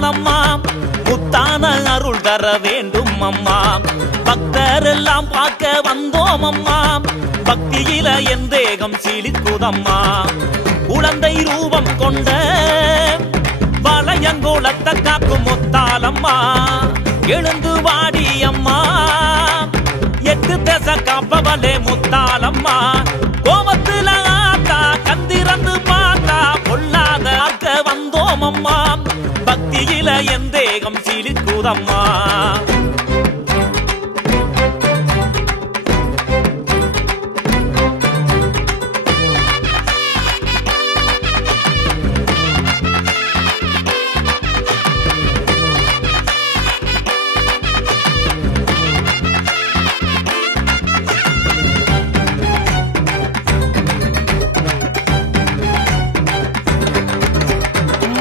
முத்தாலம்மா முத்தான அருள் தர வேண்டும் அம்மா. பக்தர் எல்லாம் பார்க்க வந்தோம் அம்மா. பக்தியில என் தேகம் சீலிக்குதம்மா. குழந்தை ரூபம் கொண்ட வளையங்கோலத்தை காக்கும் முத்தாலம்மா. எழுந்து வாடி அம்மா, எட்டு தசை காப்பவளே முத்தாலம்மா. கோபத்துல ஆத்தா கந்திரந்து பார்த்தா பொல்லாத ஆக்க வந்தோம் அம்மா. பக்தியில என் தேகம் சீலிக்குதம்மா.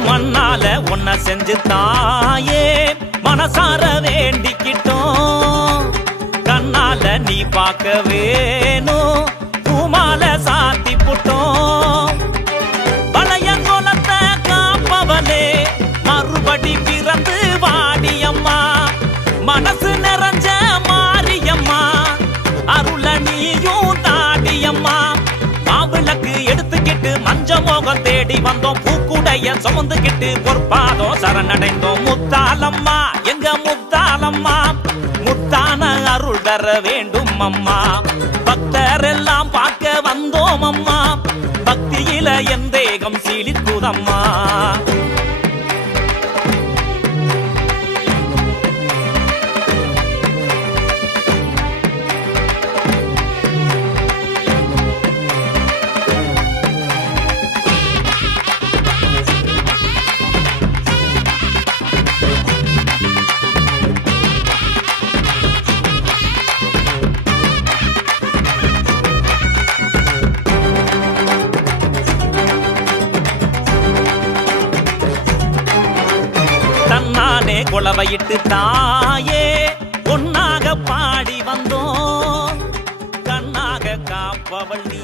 மண்ணால ஒன்ன செஞ்சு தாயே மனசார வேண்டிக்கிட்டோம். கண்ணால நீ பார்க்க வேணும் பூமால சாத்தி புட்டோம். வளையங்கோலத்தை காப்பவனே மறுபடி பிறந்து வாடியம்மா. மனசு நிறைஞ்ச மாரியம்மா, அருள நீயும் தாடியம்மா. மாவிளக்கு எடுத்துக்கிட்டு மஞ்ச மோகம் தேடி வந்தோம். பூக்குடைய சுமந்துகிட்டு பொற்பாதம் சரணடைந்தோம். முத்தாலம்மா எங்க முத்தாலம்மா, முத்தான அருள் தர வேண்டும் அம்மா. பக்தர் எல்லாம் பார்க்க வந்தோம் அம்மா. பக்தியில என் தேகம் சீலிக்குதம்மா. குளவையிட்டு தாயே பொன்னாக பாடி வந்தோம். கண்ணாக காப்பவள் நீ